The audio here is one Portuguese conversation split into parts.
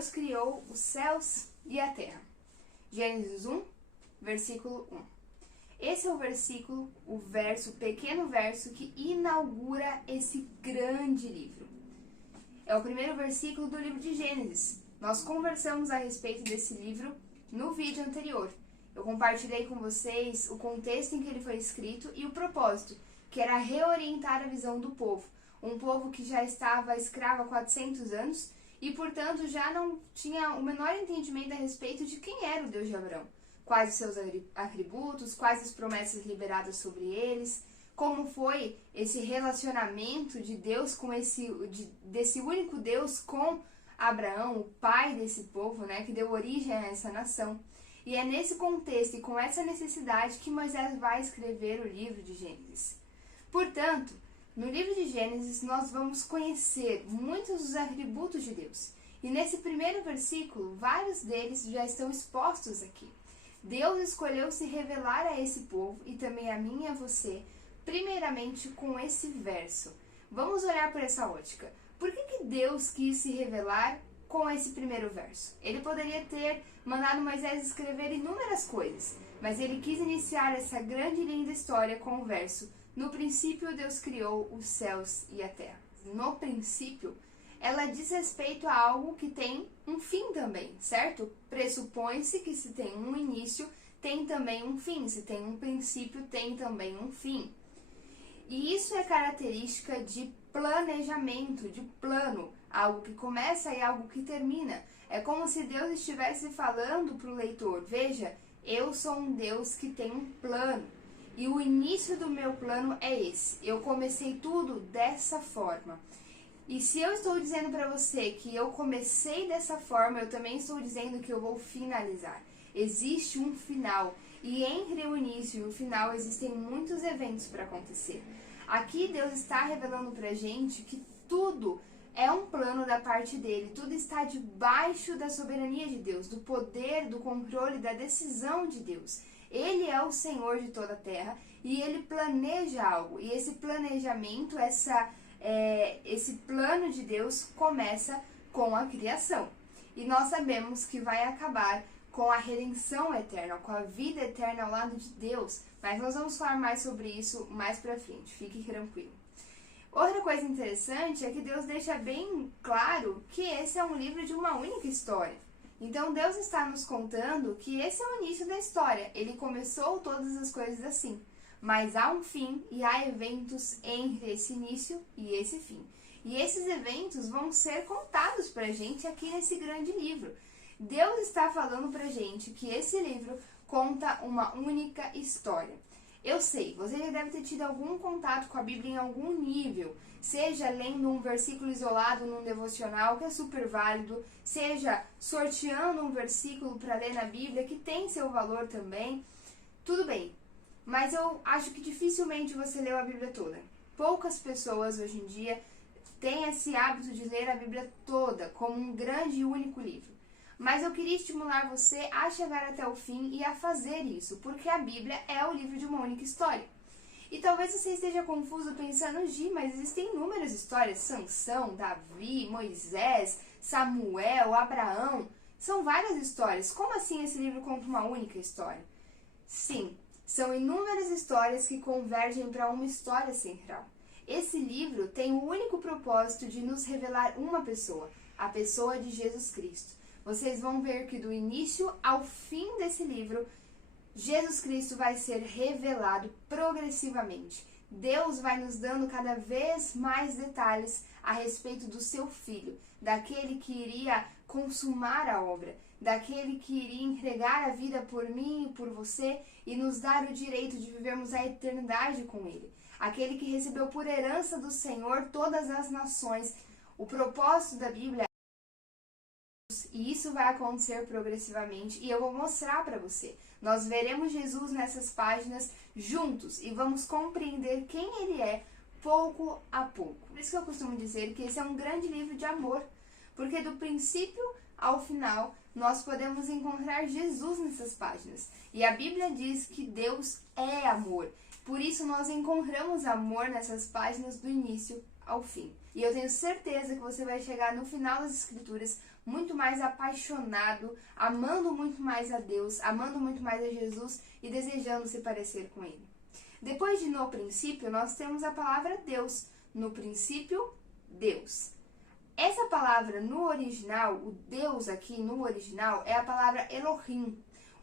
Deus criou os céus e a terra. Gênesis 1, versículo 1. Esse é o versículo, o pequeno verso que inaugura esse grande livro. É o primeiro versículo do livro de Gênesis. Nós conversamos a respeito desse livro no vídeo anterior. Eu compartilhei com vocês o contexto em que ele foi escrito e o propósito, que era reorientar a visão do povo. Um povo que já estava escravo há 400 anos e, portanto, já não tinha o menor entendimento a respeito de quem era o Deus de Abraão. Quais os seus atributos, quais as promessas liberadas sobre eles, como foi esse relacionamento de Deus com desse único Deus com Abraão, o pai desse povo, né, que deu origem a essa nação. E é nesse contexto e com essa necessidade que Moisés vai escrever o livro de Gênesis. Portanto, no livro de Gênesis nós vamos conhecer muitos dos atributos de Deus. E nesse primeiro versículo, vários deles já estão expostos aqui. Deus escolheu se revelar a esse povo e também a mim e a você, primeiramente com esse verso. Vamos olhar por essa ótica. Por que Deus quis se revelar com esse primeiro verso? Ele poderia ter mandado Moisés escrever inúmeras coisas, mas ele quis iniciar essa grande e linda história com o verso: no princípio Deus criou os céus e a terra. No princípio, ela diz respeito a algo que tem um fim também, certo? Pressupõe-se que se tem um início, tem também um fim. Se tem um princípio, tem também um fim. E isso é característica de planejamento, de plano. Algo que começa e algo que termina. É como se Deus estivesse falando para o leitor: veja, eu sou um Deus que tem um plano. E o início do meu plano é esse. Eu comecei tudo dessa forma. E se eu estou dizendo para você que eu comecei dessa forma, eu também estou dizendo que eu vou finalizar. Existe um final. E entre o início e o final existem muitos eventos para acontecer. Aqui Deus está revelando para a gente que tudo é um plano da parte dele. Tudo está debaixo da soberania de Deus, do poder, do controle, da decisão de Deus. Ele é o Senhor de toda a terra e ele planeja algo. E esse planejamento, esse plano de Deus começa com a criação. E nós sabemos que vai acabar com a redenção eterna, com a vida eterna ao lado de Deus. Mas nós vamos falar mais sobre isso mais pra frente, fique tranquilo. Outra coisa interessante é que Deus deixa bem claro que esse é um livro de uma única história. Então Deus está nos contando que esse é o início da história. Ele começou todas as coisas assim. Mas há um fim e há eventos entre esse início e esse fim. E esses eventos vão ser contados pra gente aqui nesse grande livro. Deus está falando pra gente que esse livro conta uma única história. Eu sei, você já deve ter tido algum contato com a Bíblia em algum nível, seja lendo um versículo isolado num devocional, que é super válido, seja sorteando um versículo para ler na Bíblia, que tem seu valor também. Tudo bem, mas eu acho que dificilmente você leu a Bíblia toda. Poucas pessoas hoje em dia têm esse hábito de ler a Bíblia toda como um grande e único livro. Mas eu queria estimular você a chegar até o fim e a fazer isso, porque a Bíblia é o livro de uma única história. E talvez você esteja confuso pensando: Gi, mas existem inúmeras histórias: Sansão, Davi, Moisés, Samuel, Abraão. São várias histórias. Como assim esse livro conta uma única história? Sim, são inúmeras histórias que convergem para uma história central. Esse livro tem o único propósito de nos revelar uma pessoa, a pessoa de Jesus Cristo. Vocês vão ver que do início ao fim desse livro, Jesus Cristo vai ser revelado progressivamente. Deus vai nos dando cada vez mais detalhes a respeito do seu Filho, daquele que iria consumar a obra, daquele que iria entregar a vida por mim e por você e nos dar o direito de vivermos a eternidade com Ele. Aquele que recebeu por herança do Senhor todas as nações. O propósito da Bíblia, e isso vai acontecer progressivamente, e eu vou mostrar para você. Nós veremos Jesus nessas páginas juntos e vamos compreender quem Ele é pouco a pouco. Por isso que eu costumo dizer que esse é um grande livro de amor, porque do princípio ao final nós podemos encontrar Jesus nessas páginas. E a Bíblia diz que Deus é amor. Por isso nós encontramos amor nessas páginas do início ao fim. E eu tenho certeza que você vai chegar no final das Escrituras muito mais apaixonado, amando muito mais a Deus, amando muito mais a Jesus e desejando se parecer com Ele. Depois de no princípio, nós temos a palavra Deus. No princípio, Deus. Essa palavra no original, o Deus aqui no original, é a palavra Elohim.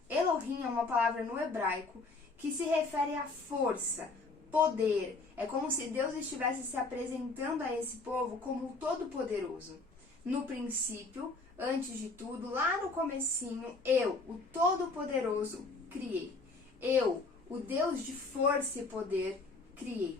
Elohim é uma palavra no hebraico que se refere à força, poder. É como se Deus estivesse se apresentando a esse povo como o Todo-Poderoso. No princípio, antes de tudo, lá no comecinho, eu, o Todo-Poderoso, criei. Eu, o Deus de força e poder, criei.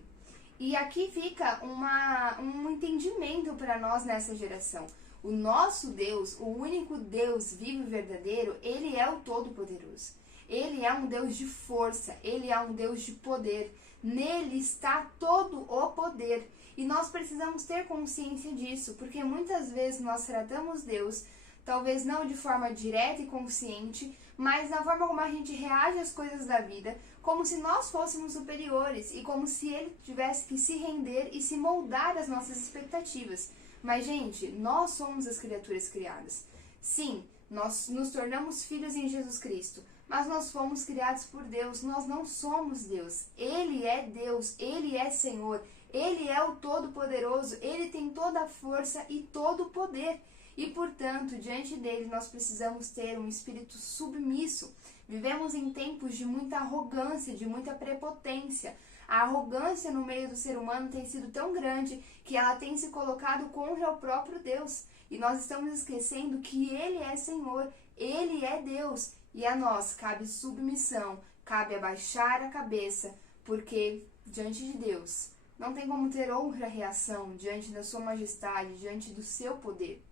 E aqui fica um entendimento para nós nessa geração. O nosso Deus, o único Deus vivo e verdadeiro, Ele é o Todo-Poderoso. Ele é um Deus de força, Ele é um Deus de poder. Nele está todo o poder. E nós precisamos ter consciência disso, porque muitas vezes nós tratamos Deus, talvez não de forma direta e consciente, mas na forma como a gente reage às coisas da vida, como se nós fôssemos superiores e como se Ele tivesse que se render e se moldar às nossas expectativas. Mas, gente, nós somos as criaturas criadas. Sim, nós nos tornamos filhos em Jesus Cristo, mas nós fomos criados por Deus, nós não somos Deus. Ele é Deus, Ele é Senhor, Ele é o Todo-Poderoso, Ele tem toda a força e todo o poder. E, portanto, diante dele, nós precisamos ter um espírito submisso. Vivemos em tempos de muita arrogância, de muita prepotência. A arrogância no meio do ser humano tem sido tão grande que ela tem se colocado contra o próprio Deus. E nós estamos esquecendo que Ele é Senhor, Ele é Deus. E a nós cabe submissão, cabe abaixar a cabeça, porque diante de Deus não tem como ter outra reação diante da sua majestade, diante do seu poder.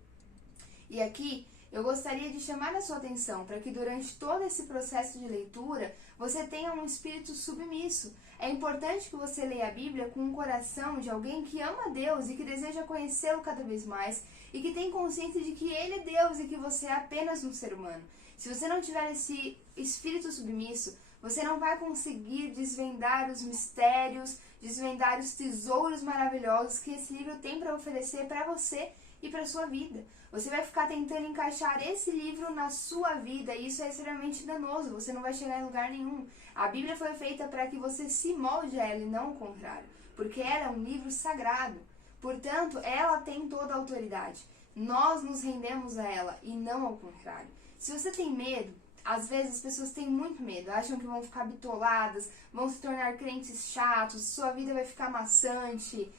E aqui eu gostaria de chamar a sua atenção para que durante todo esse processo de leitura você tenha um espírito submisso. É importante que você leia a Bíblia com um coração de alguém que ama Deus e que deseja conhecê-lo cada vez mais e que tem consciência de que Ele é Deus e que você é apenas um ser humano. Se você não tiver esse espírito submisso, você não vai conseguir desvendar os mistérios, desvendar os tesouros maravilhosos que esse livro tem para oferecer para você e para a sua vida. Você vai ficar tentando encaixar esse livro na sua vida e isso é extremamente danoso, você não vai chegar em lugar nenhum. A Bíblia foi feita para que você se molde a ela e não o contrário, porque ela é um livro sagrado. Portanto, ela tem toda a autoridade. Nós nos rendemos a ela e não ao contrário. Se você tem medo, às vezes as pessoas têm muito medo, acham que vão ficar bitoladas, vão se tornar crentes chatos, sua vida vai ficar maçante.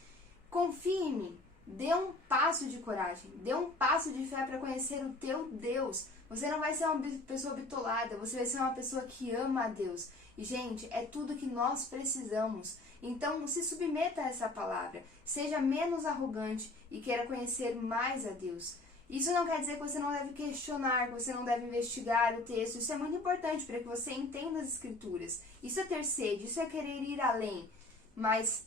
Confie em mim. Dê um passo de coragem, dê um passo de fé para conhecer o teu Deus. Você não vai ser uma pessoa bitolada, você vai ser uma pessoa que ama a Deus. E, gente, é tudo que nós precisamos. Então, se submeta a essa palavra. Seja menos arrogante e queira conhecer mais a Deus. Isso não quer dizer que você não deve questionar, que você não deve investigar o texto. Isso é muito importante para que você entenda as Escrituras. Isso é ter sede, isso é querer ir além. Mas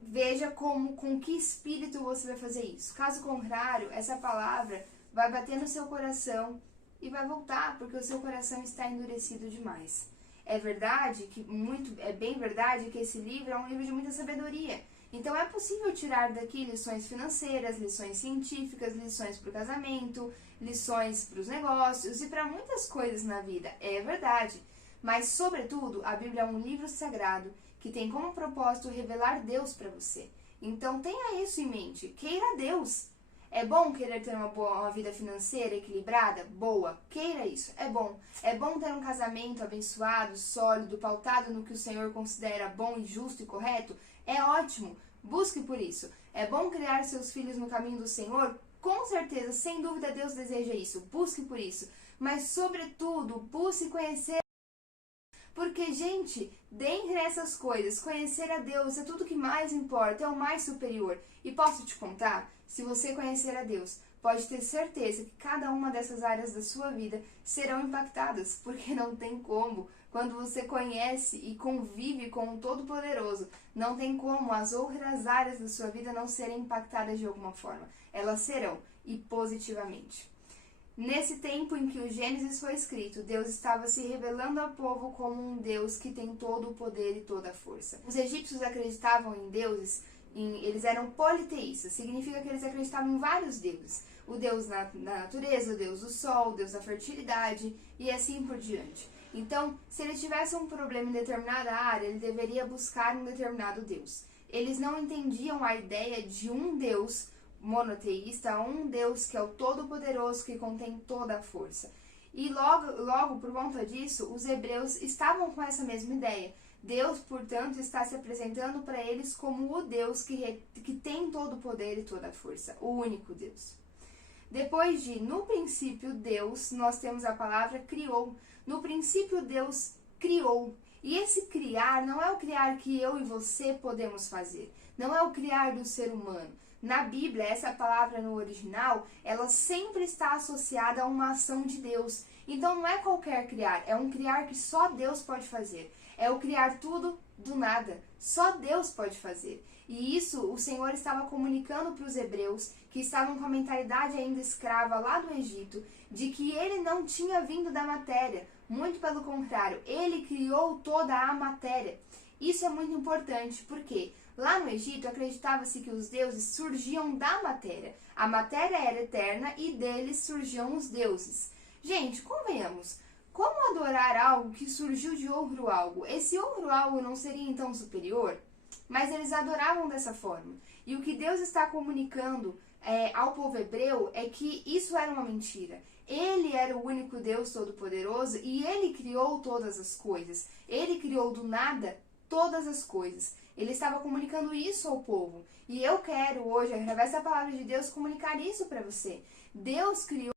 veja com que espírito você vai fazer isso. Caso contrário, essa palavra vai bater no seu coração e vai voltar, porque o seu coração está endurecido demais. É bem verdade que esse livro é um livro de muita sabedoria. Então é possível tirar daqui lições financeiras, lições científicas, lições para o casamento, lições para os negócios e para muitas coisas na vida. É verdade. Mas, sobretudo, a Bíblia é um livro sagrado que tem como propósito revelar Deus para você. Então tenha isso em mente, queira Deus. É bom querer ter uma vida financeira equilibrada? Boa, queira isso, é bom. É bom ter um casamento abençoado, sólido, pautado no que o Senhor considera bom e justo e correto? É ótimo, busque por isso. É bom criar seus filhos no caminho do Senhor? Com certeza, sem dúvida Deus deseja isso, busque por isso. Mas, sobretudo, busque conhecer. Porque, gente, dentre essas coisas, conhecer a Deus é tudo que mais importa, é o mais superior. E posso te contar, se você conhecer a Deus, pode ter certeza que cada uma dessas áreas da sua vida serão impactadas, porque não tem como. Quando você conhece e convive com o Todo-Poderoso, não tem como as outras áreas da sua vida não serem impactadas de alguma forma. Elas serão, e positivamente. Nesse tempo em que o Gênesis foi escrito, Deus estava se revelando ao povo como um Deus que tem todo o poder e toda a força. Os egípcios acreditavam em deuses, Eles eram politeístas, significa que eles acreditavam em vários deuses. O deus da natureza, o deus do sol, o deus da fertilidade e assim por diante. Então, se ele tivesse um problema em determinada área, ele deveria buscar um determinado deus. Eles não entendiam a ideia de um deus monoteísta, um Deus que é o Todo-Poderoso, que contém toda a força. E logo por conta disso, os hebreus estavam com essa mesma ideia. Deus, portanto, está se apresentando para eles como o Deus que tem todo o poder e toda a força, o único Deus. Depois de, no princípio, Deus, nós temos a palavra criou. No princípio, Deus criou. E esse criar não é o criar que eu e você podemos fazer. Não é o criar do ser humano. Na Bíblia, essa palavra no original, ela sempre está associada a uma ação de Deus. Então não é qualquer criar, é um criar que só Deus pode fazer. É o criar tudo do nada. Só Deus pode fazer. E isso o Senhor estava comunicando para os hebreus, que estavam com a mentalidade ainda escrava lá do Egito, de que ele não tinha vindo da matéria. Muito pelo contrário, ele criou toda a matéria. Isso é muito importante, porque lá no Egito acreditava-se que os deuses surgiam da matéria. A matéria era eterna e deles surgiam os deuses. Gente, convenhamos, como adorar algo que surgiu de outro algo? Esse outro algo não seria então superior? Mas eles adoravam dessa forma. E o que Deus está comunicando ao povo hebreu é que isso era uma mentira. Ele era o único Deus Todo-Poderoso e ele criou todas as coisas. Ele criou do nada todas as coisas. Ele estava comunicando isso ao povo. E eu quero hoje, através da palavra de Deus, comunicar isso para você. Deus criou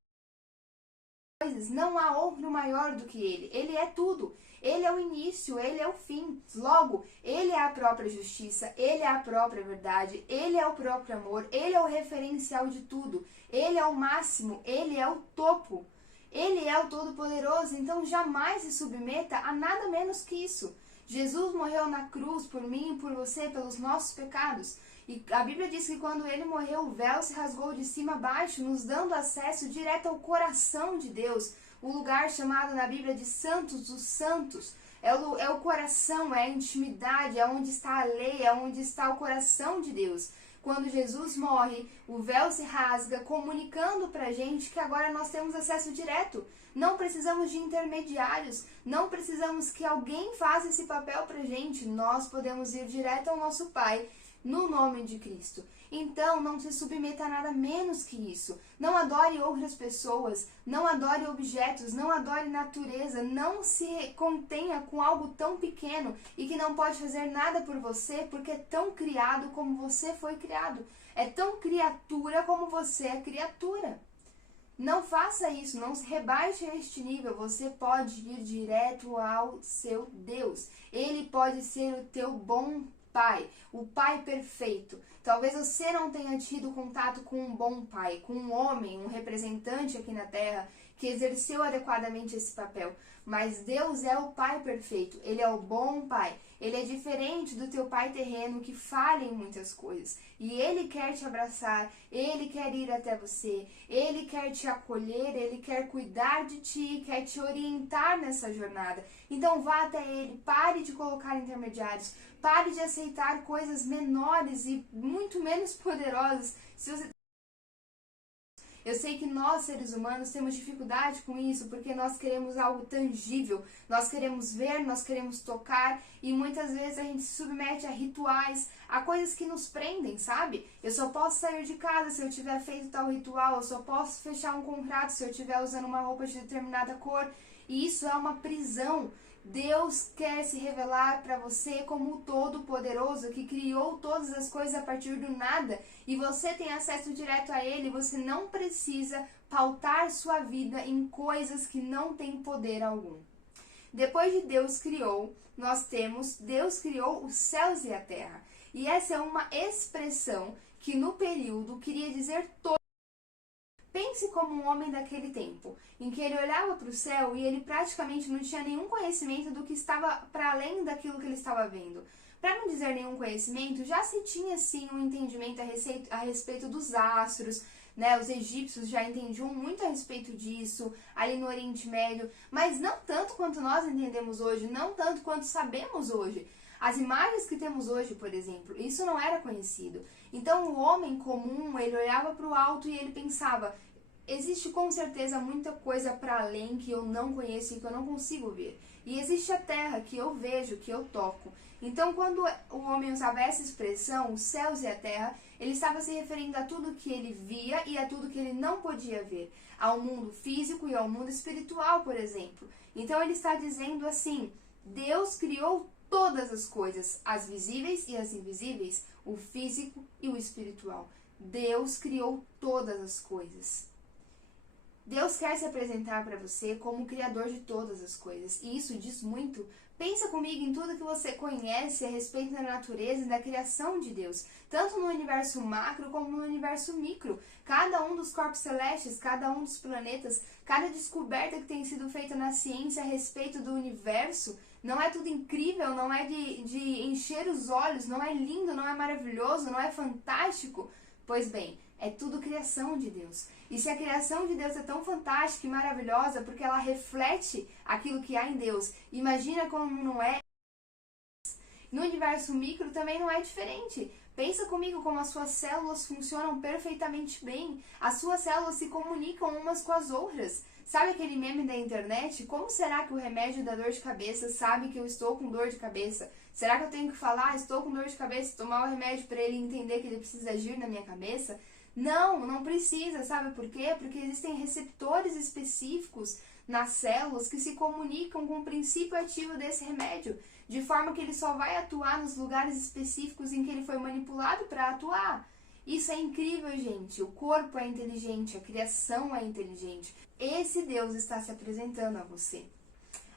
coisas, não há outro maior do que ele. Ele é tudo. Ele é o início, ele é o fim. Logo, ele é a própria justiça, ele é a própria verdade, ele é o próprio amor, ele é o referencial de tudo. Ele é o máximo, ele é o topo. Ele é o Todo-Poderoso, então jamais se submeta a nada menos que isso. Jesus morreu na cruz por mim e por você, pelos nossos pecados. E a Bíblia diz que quando ele morreu, o véu se rasgou de cima a baixo, nos dando acesso direto ao coração de Deus. O lugar chamado na Bíblia de Santos dos Santos. É o coração, é a intimidade, é onde está a lei, é onde está o coração de Deus. Quando Jesus morre, o véu se rasga, comunicando pra gente que agora nós temos acesso direto. Não precisamos de intermediários, não precisamos que alguém faça esse papel pra gente. Nós podemos ir direto ao nosso Pai, no nome de Cristo. Então, não se submeta a nada menos que isso. Não adore outras pessoas, não adore objetos, não adore natureza, não se contenha com algo tão pequeno e que não pode fazer nada por você, porque é tão criado como você foi criado. É tão criatura como você é criatura. Não faça isso, não se rebaixe a este nível. Você pode ir direto ao seu Deus. Ele pode ser o teu bom Pai, o Pai perfeito. Talvez você não tenha tido contato com um bom pai, com um homem, um representante aqui na Terra que exerceu adequadamente esse papel. Mas Deus é o Pai perfeito, Ele é o bom Pai. Ele é diferente do teu pai terreno que falha em muitas coisas. E Ele quer te abraçar, Ele quer ir até você, Ele quer te acolher, Ele quer cuidar de ti, quer te orientar nessa jornada. Então vá até Ele, pare de colocar intermediários, pare de aceitar coisas menores e muito menos poderosas. Eu sei que nós, seres humanos, temos dificuldade com isso, porque nós queremos algo tangível, nós queremos ver, nós queremos tocar, e muitas vezes a gente se submete a rituais, a coisas que nos prendem, sabe? Eu só posso sair de casa se eu tiver feito tal ritual, eu só posso fechar um contrato se eu estiver usando uma roupa de determinada cor, e isso é uma prisão. Deus quer se revelar para você como o Todo-Poderoso que criou todas as coisas a partir do nada e você tem acesso direto a Ele. Você não precisa pautar sua vida em coisas que não têm poder algum. Depois de Deus criou, nós temos Deus criou os céus e a terra. E essa é uma expressão que no período queria dizer todo. Pense como um homem daquele tempo, em que ele olhava para o céu e ele praticamente não tinha nenhum conhecimento do que estava para além daquilo que ele estava vendo. Para não dizer nenhum conhecimento, já se tinha sim um entendimento a respeito dos astros, né? Os egípcios já entendiam muito a respeito disso, ali no Oriente Médio, mas não tanto quanto nós entendemos hoje, não tanto quanto sabemos hoje. As imagens que temos hoje, por exemplo, isso não era conhecido. Então o homem comum, ele olhava para o alto e ele pensava, existe com certeza muita coisa para além que eu não conheço e que eu não consigo ver. E existe a terra que eu vejo, que eu toco. Então, quando o homem usava essa expressão, os céus e a terra, ele estava se referindo a tudo que ele via e a tudo que ele não podia ver. Ao mundo físico e ao mundo espiritual, por exemplo. Então, ele está dizendo assim, Deus criou todas as coisas, as visíveis e as invisíveis, o físico e o espiritual. Deus criou todas as coisas. Deus quer se apresentar para você como o criador de todas as coisas. E isso diz muito. Pensa comigo em tudo que você conhece a respeito da natureza e da criação de Deus. Tanto no universo macro como no universo micro. Cada um dos corpos celestes, cada um dos planetas, cada descoberta que tem sido feita na ciência a respeito do universo. Não é tudo incrível, não é de encher os olhos, não é lindo, não é maravilhoso, não é fantástico? Pois bem, é tudo criação de Deus. E se a criação de Deus é tão fantástica e maravilhosa porque ela reflete aquilo que há em Deus, imagina como não é. No universo micro também não é diferente. Pensa comigo como as suas células funcionam perfeitamente bem. As suas células se comunicam umas com as outras. Sabe aquele meme da internet? Como será que o remédio da dor de cabeça sabe que eu estou com dor de cabeça? Será que eu tenho que falar, estou com dor de cabeça, tomar o remédio para ele entender que ele precisa agir na minha cabeça? Não, não precisa, sabe por quê? Porque existem receptores específicos nas células que se comunicam com o princípio ativo desse remédio, de forma que ele só vai atuar nos lugares específicos em que ele foi manipulado para atuar. Isso é incrível, gente. O corpo é inteligente, a criação é inteligente. Esse Deus está se apresentando a você.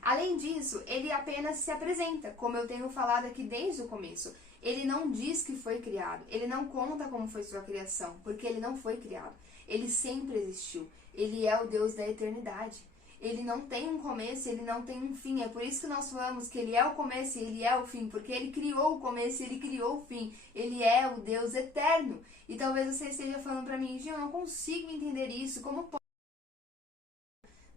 Além disso, ele apenas se apresenta, como eu tenho falado aqui desde o começo. Ele não diz que foi criado, ele não conta como foi sua criação, porque ele não foi criado. Ele sempre existiu. Ele é o Deus da eternidade. Ele não tem um começo, ele não tem um fim. É por isso que nós falamos que ele é o começo e ele é o fim, porque ele criou o começo e ele criou o fim. Ele é o Deus eterno. E talvez você esteja falando para mim, Gi, eu não consigo entender isso, como pode?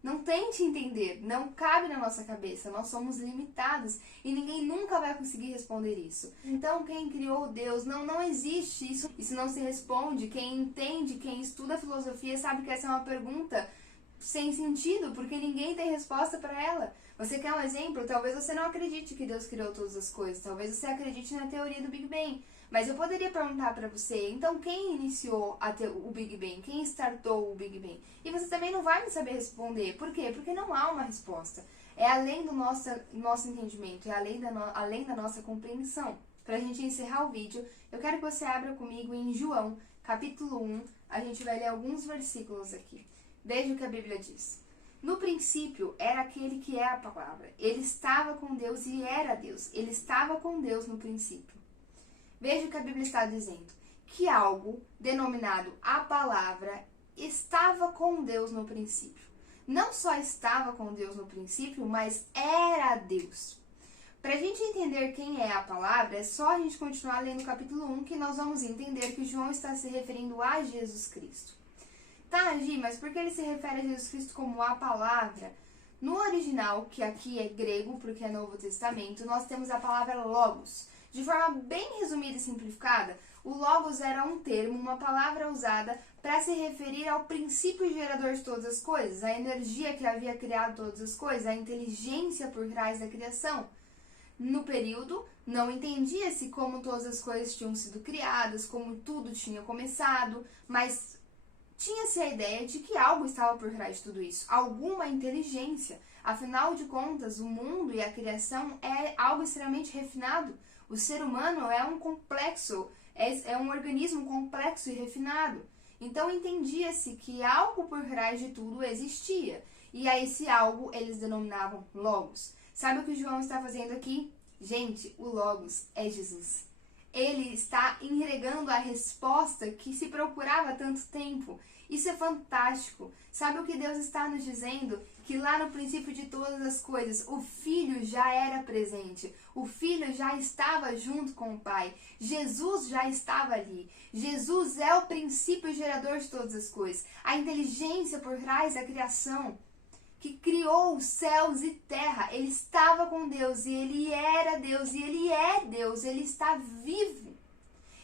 Não tente entender, não cabe na nossa cabeça, nós somos limitados e ninguém nunca vai conseguir responder isso. Então, quem criou Deus? Não existe isso. Isso não se responde. Quem entende, quem estuda filosofia sabe que essa é uma pergunta sem sentido, porque ninguém tem resposta para ela. Você quer um exemplo? Talvez você não acredite que Deus criou todas as coisas, talvez você acredite na teoria do Big Bang. Mas eu poderia perguntar para você, então quem iniciou o Big Bang? Quem startou o Big Bang? E você também não vai me saber responder. Por quê? Porque não há uma resposta. É além do nosso entendimento, é além da nossa compreensão. Para a gente encerrar o vídeo, eu quero que você abra comigo em João, capítulo 1. A gente vai ler alguns versículos aqui. Veja o que a Bíblia diz. No princípio era aquele que é a palavra. Ele estava com Deus e era Deus. Ele estava com Deus no princípio. Veja o que a Bíblia está dizendo. Que algo denominado a palavra estava com Deus no princípio. Não só estava com Deus no princípio, mas era Deus. Para a gente entender quem é a palavra, é só a gente continuar lendo o capítulo 1 que nós vamos entender que João está se referindo a Jesus Cristo. Tá, Gi, mas por que ele se refere a Jesus Cristo como a palavra? No original, que aqui é grego, porque é Novo Testamento, nós temos a palavra logos. De forma bem resumida e simplificada, o logos era um termo, uma palavra usada para se referir ao princípio gerador de todas as coisas, a energia que havia criado todas as coisas, a inteligência por trás da criação. No período, não entendia-se como todas as coisas tinham sido criadas, como tudo tinha começado, mas tinha-se a ideia de que algo estava por trás de tudo isso, alguma inteligência. Afinal de contas, o mundo e a criação é algo extremamente refinado. O ser humano é um complexo, é um organismo complexo e refinado. Então entendia-se que algo por trás de tudo existia. E a esse algo eles denominavam Logos. Sabe o que João está fazendo aqui? Gente, o Logos é Jesus. Ele está entregando a resposta que se procurava há tanto tempo. Isso é fantástico. Sabe o que Deus está nos dizendo? Que lá no princípio de todas as coisas, o Filho já era presente. O Filho já estava junto com o Pai. Jesus já estava ali. Jesus é o princípio gerador de todas as coisas. A inteligência por trás da criação. que criou os céus e terra. Ele estava com Deus e ele era Deus e ele é Deus, ele está vivo.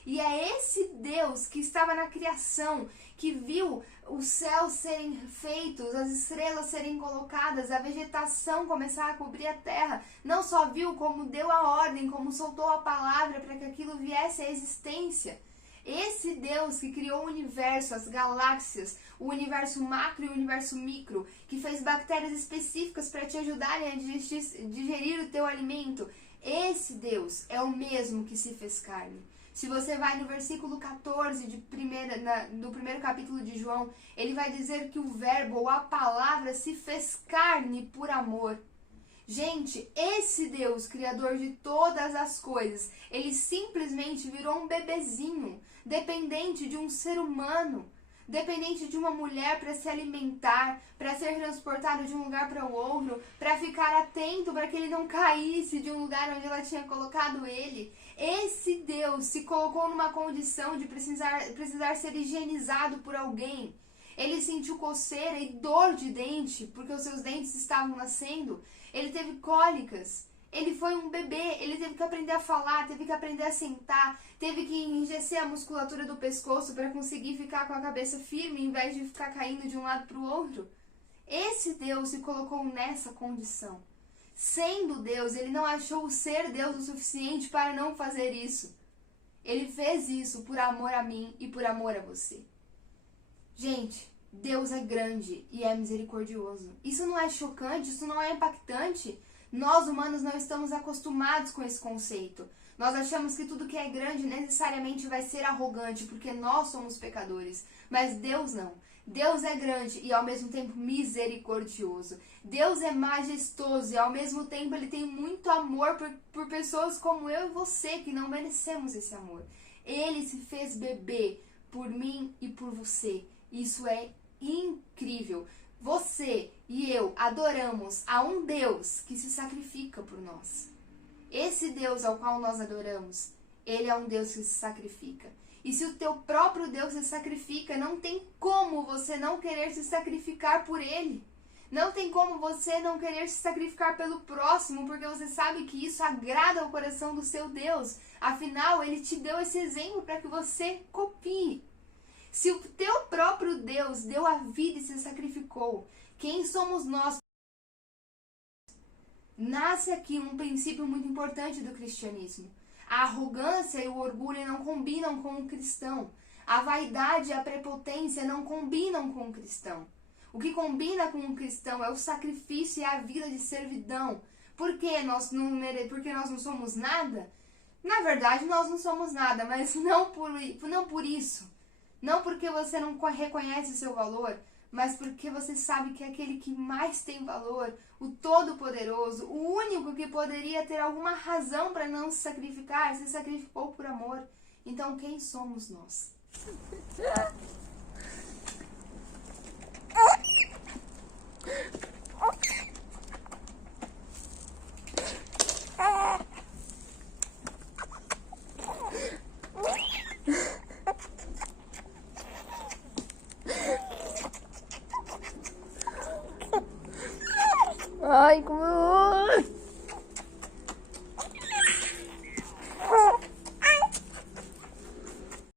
E é esse Deus que estava na criação, que viu os céus serem feitos, as estrelas serem colocadas, a vegetação começar a cobrir a terra. Não só viu, como deu a ordem, como soltou a palavra para que aquilo viesse à existência. Esse Deus que criou o universo, as galáxias, o universo macro e o universo micro, que fez bactérias específicas para te ajudarem a digerir o teu alimento, esse Deus é o mesmo que se fez carne. Se você vai no versículo 14 do primeiro capítulo de João, ele vai dizer que o verbo ou a palavra se fez carne por amor. Gente, esse Deus, criador de todas as coisas, ele simplesmente virou um bebezinho, dependente de um ser humano, dependente de uma mulher para se alimentar, para ser transportado de um lugar para o outro, para ficar atento para que ele não caísse de um lugar onde ela tinha colocado ele. Esse Deus se colocou numa condição de precisar ser higienizado por alguém. Ele sentiu coceira e dor de dente, porque os seus dentes estavam nascendo. Ele teve cólicas. Ele foi um bebê, ele teve que aprender a falar, teve que aprender a sentar, teve que enrijecer a musculatura do pescoço para conseguir ficar com a cabeça firme, em vez de ficar caindo de um lado para o outro. Esse Deus se colocou nessa condição. Sendo Deus, ele não achou ser Deus o suficiente para não fazer isso. Ele fez isso por amor a mim e por amor a você. Gente, Deus é grande e é misericordioso. Isso não é chocante, isso não é impactante. Nós, humanos, não estamos acostumados com esse conceito. Nós achamos que tudo que é grande necessariamente vai ser arrogante, porque nós somos pecadores. Mas Deus não. Deus é grande e ao mesmo tempo misericordioso. Deus é majestoso e ao mesmo tempo ele tem muito amor por pessoas como eu e você, que não merecemos esse amor. Ele se fez bebê por mim e por você. Isso é incrível. Você e eu adoramos a um Deus que se sacrifica por nós. Esse Deus ao qual nós adoramos, ele é um Deus que se sacrifica. E se o teu próprio Deus se sacrifica, não tem como você não querer se sacrificar por ele. Não tem como você não querer se sacrificar pelo próximo, porque você sabe que isso agrada ao coração do seu Deus. Afinal, ele te deu esse exemplo para que você copie. Se o teu próprio Deus deu a vida e se sacrificou, quem somos nós? Nasce aqui um princípio muito importante do cristianismo. A arrogância e o orgulho não combinam com o cristão. A vaidade e a prepotência não combinam com o cristão. O que combina com o cristão é o sacrifício e a vida de servidão. Porque nós não somos nada? Na verdade, nós não somos nada, mas não por isso. Não porque você não reconhece o seu valor, mas porque você sabe que aquele que mais tem valor, o Todo-Poderoso, o único que poderia ter alguma razão para não se sacrificou por amor. Então, quem somos nós?